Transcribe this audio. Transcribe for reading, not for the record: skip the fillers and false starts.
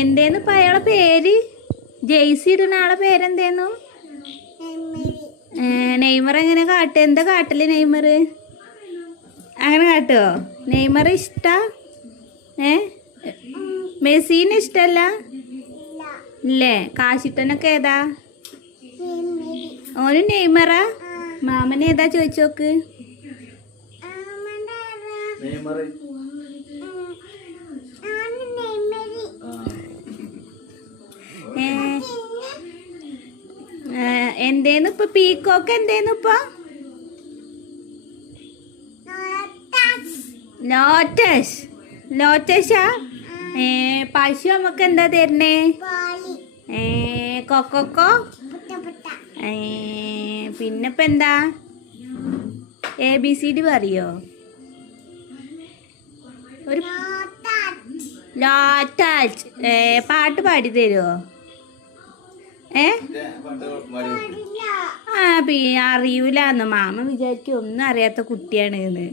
എന്തേന്നു ഇപ്പൊ അയാളെ പേര്? ജെയ്സി ഇടുന്ന ആളെ പേരെന്തേന്നു? നെയ്മർ എങ്ങനെ കാട്ടുക? എന്താ കാട്ടല് നെയ്മർ? അങ്ങനെ കാട്ടുവോ? നെയ്മർ ഇഷ്ടാ? മെസ്സിനെ ഇഷ്ടല്ല? ഇല്ലേ? കാശിട്ടനൊക്കെ ഏതാ? ഓന് നെയ്മറാ? മാമന് ഏതാ ചോദിച്ചോക്ക്. എന്തേന്നു ഇപ്പൊ പീക്കോക്ക്? എന്തേന്നു ഇപ്പൊ? ലോട്ടസ്. ലോട്ടസാ? പശു നമുക്ക് എന്താ തരണേ? കൊക്കോ. പിന്നിപ്പ എന്താ? ABCD പറയോ? ഒരു ലോട്ടസ്. പാട്ട് പാടി തരുമോ? അറിയൂലെന്ന് മാമ വിചാരിക്കും ഒന്നും അറിയാത്ത കുട്ടിയാണ് എന്ന്.